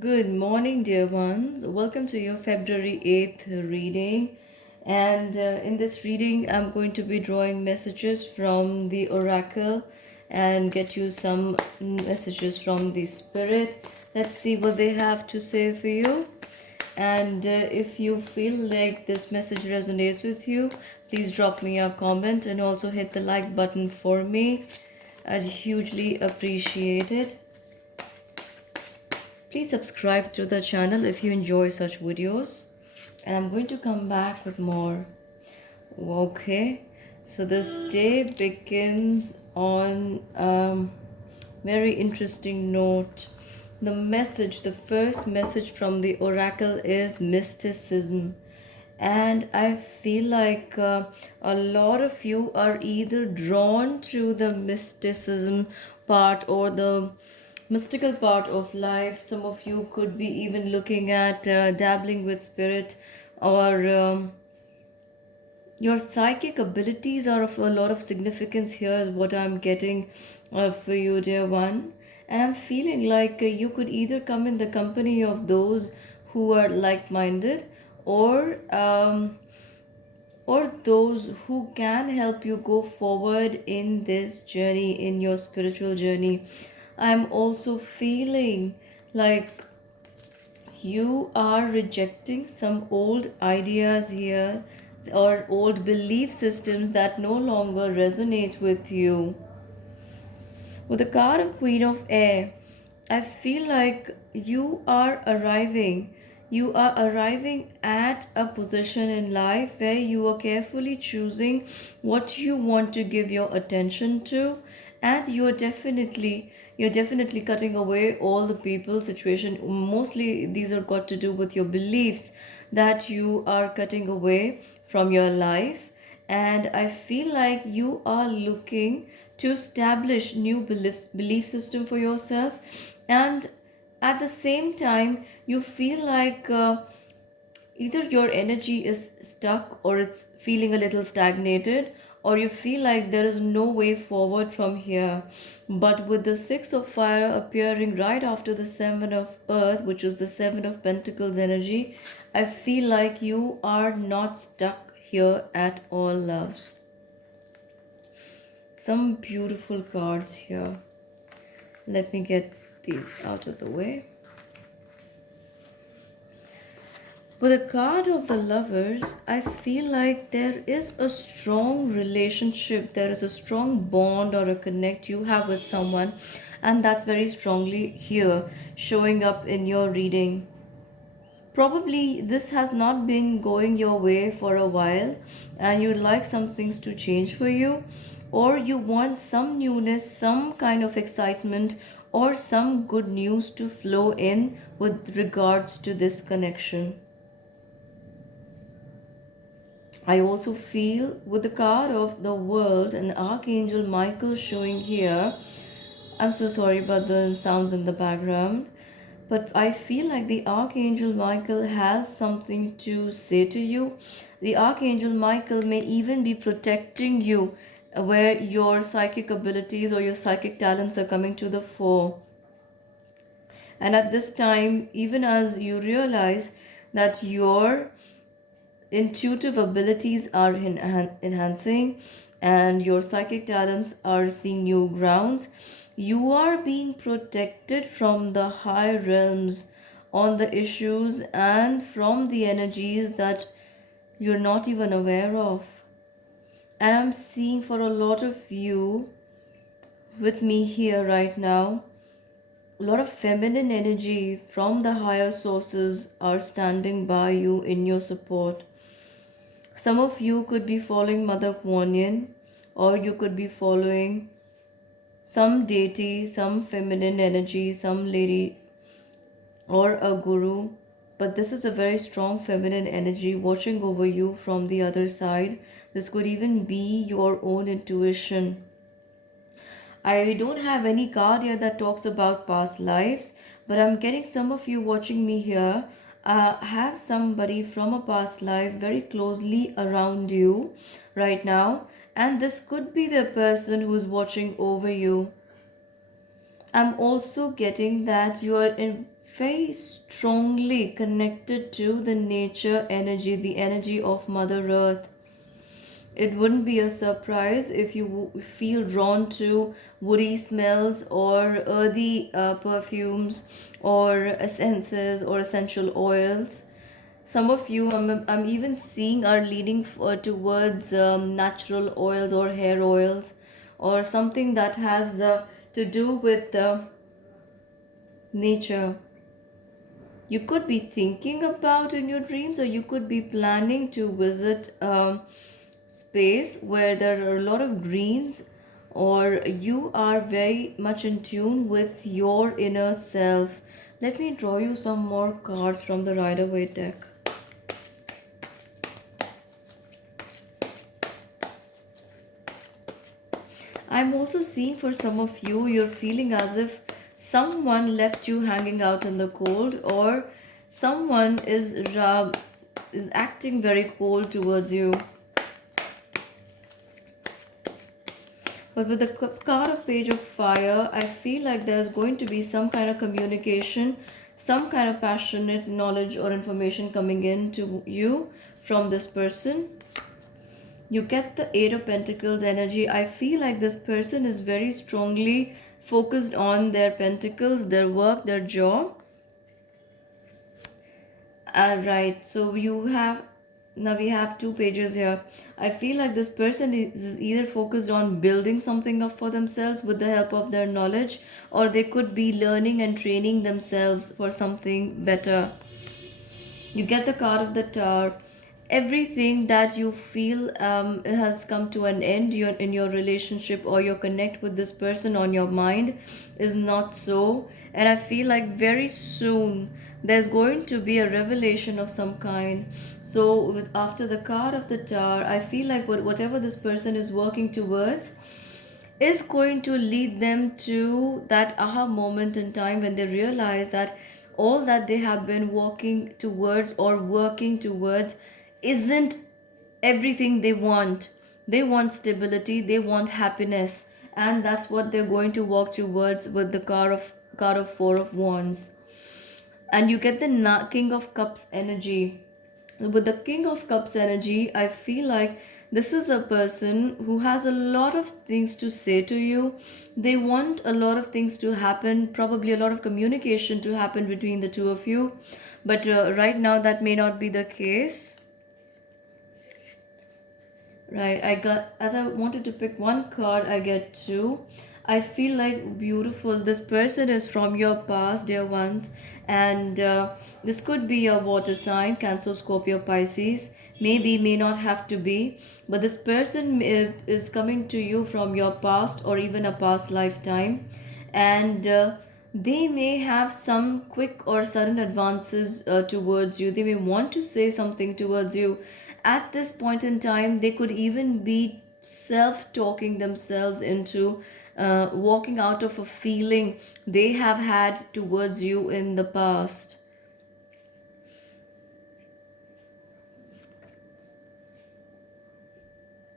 Good morning, dear ones. Welcome to your February 8th reading. And in this reading, I'm going to be drawing messages from the oracle and get you some messages from the spirit. Let's see what they have to say for you. And if you feel like this message resonates with you, please drop me a comment and also hit the like button for me. I'd hugely appreciate it. Please subscribe to the channel if you enjoy such videos, and I'm going to come back with more. Okay, so this day begins on very interesting note. The first message from the oracle is mysticism. And I feel like a lot of you are either drawn to the mysticism part or the mystical part of life. Some of you could be even looking at dabbling with spirit, or your psychic abilities are of a lot of significance here, is what I'm getting for you, dear one. And I'm feeling like you could either come in the company of those who are like minded, or those who can help you go forward in this journey, in your spiritual journey. I'm also feeling like you are rejecting some old ideas here, or old belief systems that no longer resonate with you. With the card of Queen of Air, I feel like you are arriving at a position in life where you are carefully choosing what you want to give your attention to, and you're definitely cutting away all the people situation. Mostly these are got to do with your beliefs that you are cutting away from your life. And I feel like you are looking to establish new belief system for yourself, and at the same time you feel like either your energy is stuck, or it's feeling a little stagnated, or you feel like there is no way forward from here. But with the six of fire appearing right after the seven of earth, which is the seven of pentacles energy, I feel like you are not stuck here at all, loves. Some beautiful cards here. Let me get these out of the way. With the card of the lovers, I feel like there is a strong relationship, there is a strong bond or a connect you have with someone, and that's very strongly here showing up in your reading. Probably this has not been going your way for a while, and you'd like some things to change for you, or you want some newness, some kind of excitement, or some good news to flow in with regards to this connection. I also feel with the card of the world and Archangel Michael showing here. I'm so sorry about the sounds in the background, but I feel like the Archangel Michael has something to say to you. The Archangel Michael may even be protecting you where your psychic abilities or your psychic talents are coming to the fore. And at this time, even as you realize that your intuitive abilities are enhancing and your psychic talents are seeing new grounds, you are being protected from the high realms on the issues and from the energies that you're not even aware of. And I'm seeing for a lot of you with me here right now, a lot of feminine energy from the higher sources are standing by you in your support. Some of you could be following Mother Kuan Yin, or you could be following some deity, some feminine energy, some lady, or a guru. But this is a very strong feminine energy watching over you from the other side. This could even be your own intuition. I don't have any card here that talks about past lives, but I'm getting some of you watching me here have somebody from a past life very closely around you right now, and this could be the person who is watching over you. I'm also getting that you are very strongly connected to the nature energy, the energy of Mother Earth. It wouldn't be a surprise if you feel drawn to woody smells or earthy perfumes or essences or essential oils. Some of you, I'm even seeing, are leaning towards natural oils or hair oils or something that has to do with nature. You could be thinking about in your dreams, or you could be planning to visit space where there are a lot of greens, or you are very much in tune with your inner self. Let me draw you some more cards from the Rider Waite deck. I'm also seeing for some of you, you're feeling as if someone left you hanging out in the cold, or someone is acting very cold towards you. But with the card of Page of Fire, I feel like there's going to be some kind of communication, some kind of passionate knowledge or information coming in to you from this person. You get the Eight of Pentacles energy. I feel like this person is very strongly focused on their pentacles, their work, their job. Right, so you have, now we have two pages here. I feel like this person is either focused on building something up for themselves with the help of their knowledge, or they could be learning and training themselves for something better. You get the card of the Tower. Everything that you feel has come to an end in your relationship, or your connect with this person on your mind, is not so. And I feel like very soon there's going to be a revelation of some kind. So after the card of the Tower, I feel like whatever this person is working towards is going to lead them to that aha moment in time when they realize that all that they have been walking towards or working towards isn't everything they want. They want stability, they want happiness, and that's what they're going to walk towards with the card of Four of Wands. And you get the King of Cups energy. With the King of Cups energy, I feel like this is a person who has a lot of things to say to you. They want a lot of things to happen, probably a lot of communication to happen between the two of you. But right now, that may not be the case. Right, I got, as I wanted to pick one card, I get two. I feel like beautiful. This person is from your past, dear ones, and this could be a water sign, Cancer, Scorpio, Pisces. Maybe, may not have to be, but this person is coming to you from your past or even a past lifetime, and they may have some quick or sudden advances towards you. They may want to say something towards you at this point in time. They could even be self talking themselves into walking out of a feeling they have had towards you in the past.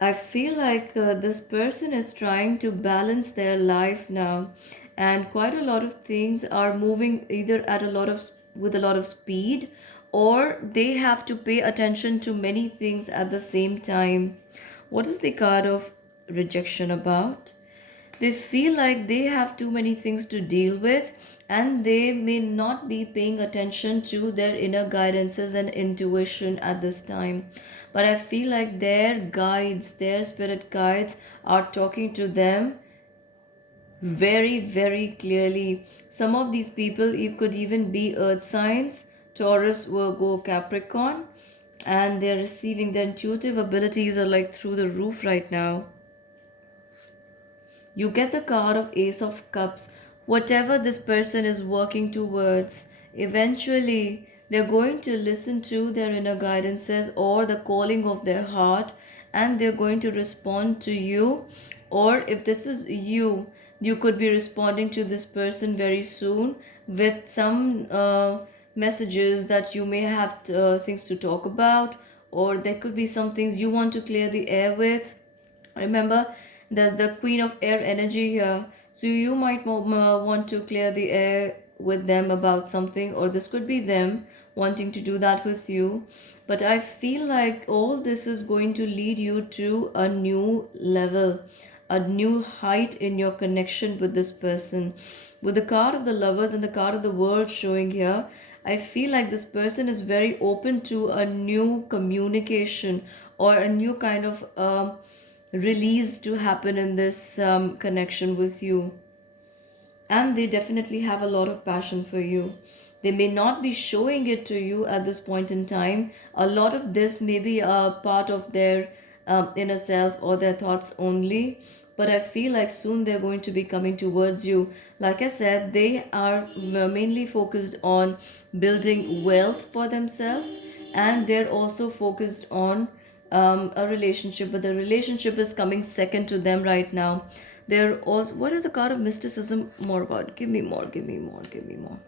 I feel like this person is trying to balance their life now, and quite a lot of things are moving either at a lot of with a lot of speed, or they have to pay attention to many things at the same time. What is the card of Rejection about? They feel like they have too many things to deal with, and they may not be paying attention to their inner guidances and intuition at this time. But I feel like their guides, their spirit guides, are talking to them very, very clearly. Some of these people could even be earth signs, Taurus, Virgo, Capricorn, and they're receiving their intuitive abilities are like through the roof right now. You get the card of Ace of Cups. Whatever this person is working towards, eventually they're going to listen to their inner guidances or the calling of their heart, and they're going to respond to you. Or if this is you, you could be responding to this person very soon with some messages that you may have things to talk about, or there could be some things you want to clear the air with. Remember, there's the Queen of Air energy here. So you might want to clear the air with them about something, or this could be them wanting to do that with you. But I feel like all this is going to lead you to a new level, a new height in your connection with this person. With the card of the lovers and the card of the world showing here, I feel like this person is very open to a new communication or a new kind of release to happen in this connection with you. And they definitely have a lot of passion for you. They may not be showing it to you at this point in time. A lot of this may be a part of their inner self or their thoughts only. But I feel like soon they're going to be coming towards you. Like I said, they are mainly focused on building wealth for themselves, and they're also focused on a relationship, but the relationship is coming second to them right now. They're also, what is the card of mysticism more about? Give me more, give me more, give me more.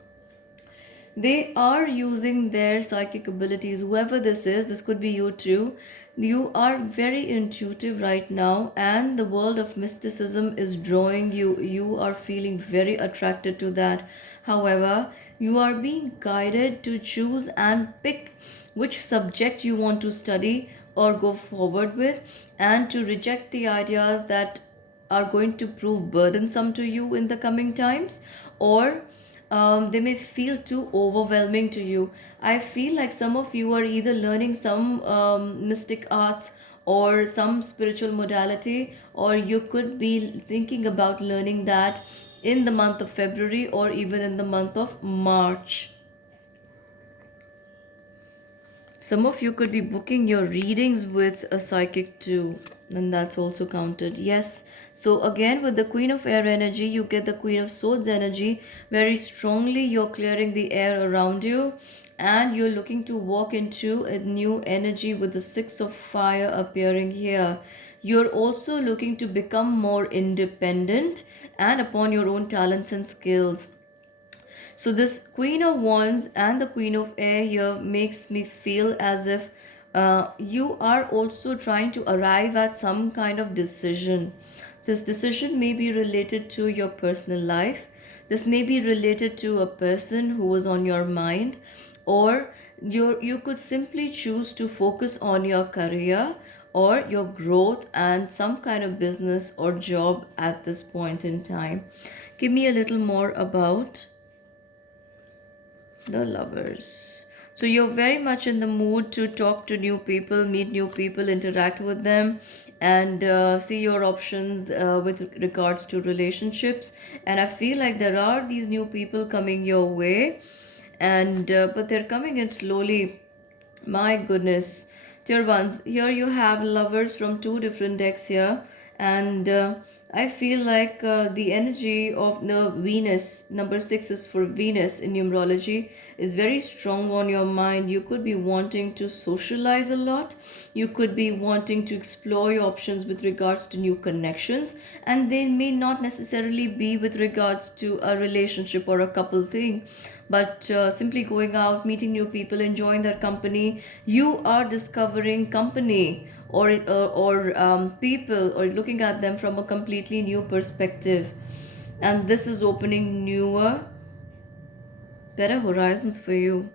They are using their psychic abilities. Whoever this could be you too. You are very intuitive right now, and the world of mysticism is drawing you. You are feeling very attracted to that. However, you are being guided to choose and pick which subject you want to study or go forward with, and to reject the ideas that are going to prove burdensome to you in the coming times, or they may feel too overwhelming to you. I feel like some of you are either learning some mystic arts or some spiritual modality, or you could be thinking about learning that in the month of February or even in the month of March. Some of you could be booking your readings with a psychic too, and that's also counted. Yes. So again, with the Queen of Air energy, you get the Queen of Swords energy. Very strongly, you're clearing the air around you, and you're looking to walk into a new energy with the Six of Fire appearing here. You're also looking to become more independent and upon your own talents and skills. So this Queen of Wands and the Queen of Air here makes me feel as if you are also trying to arrive at some kind of decision. This decision may be related to your personal life. This may be related to a person who was on your mind, or you could simply choose to focus on your career or your growth and some kind of business or job at this point in time. Give me a little more about the lovers. So you're very much in the mood to talk to new people, meet new people, interact with them, and see your options with regards to relationships. And I feel like there are these new people coming your way, and but they're coming in slowly. My goodness. Dear ones, here you have lovers from two different decks here, and I feel like the energy of the Venus, number six is for Venus in numerology, is very strong on your mind. You could be wanting to socialize a lot. You could be wanting to explore your options with regards to new connections, and they may not necessarily be with regards to a relationship or a couple thing, but simply going out, meeting new people, enjoying their company. You are discovering company or people, or looking at them from a completely new perspective, and this is opening newer, better horizons for you.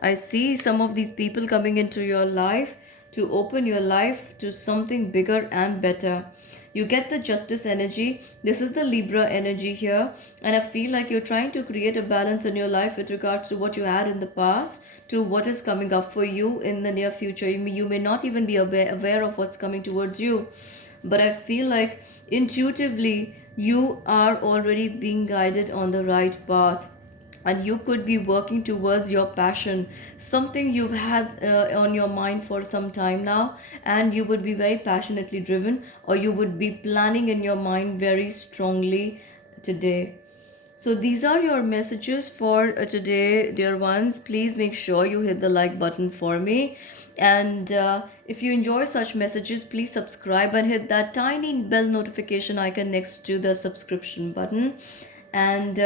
I see some of these people coming into your life to open your life to something bigger and better. You get the justice energy. This is the Libra energy here. And I feel like you're trying to create a balance in your life with regards to what you had in the past to what is coming up for you in the near future. You may not even be aware of what's coming towards you. But I feel like intuitively you are already being guided on the right path, and you could be working towards your passion, something you've had on your mind for some time now, and you would be very passionately driven, or you would be planning in your mind very strongly today. So these are your messages for today, dear ones. Please make sure you hit the like button for me, and if you enjoy such messages, please subscribe and hit that tiny bell notification icon next to the subscription button. And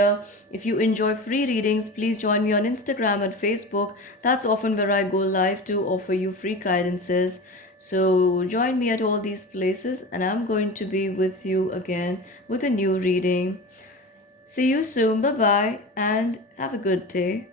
if you enjoy free readings, please join me on Instagram and Facebook. That's often where I go live to offer you free guidances. So join me at all these places, and I'm going to be with you again with a new reading. See you soon. Bye bye and have a good day.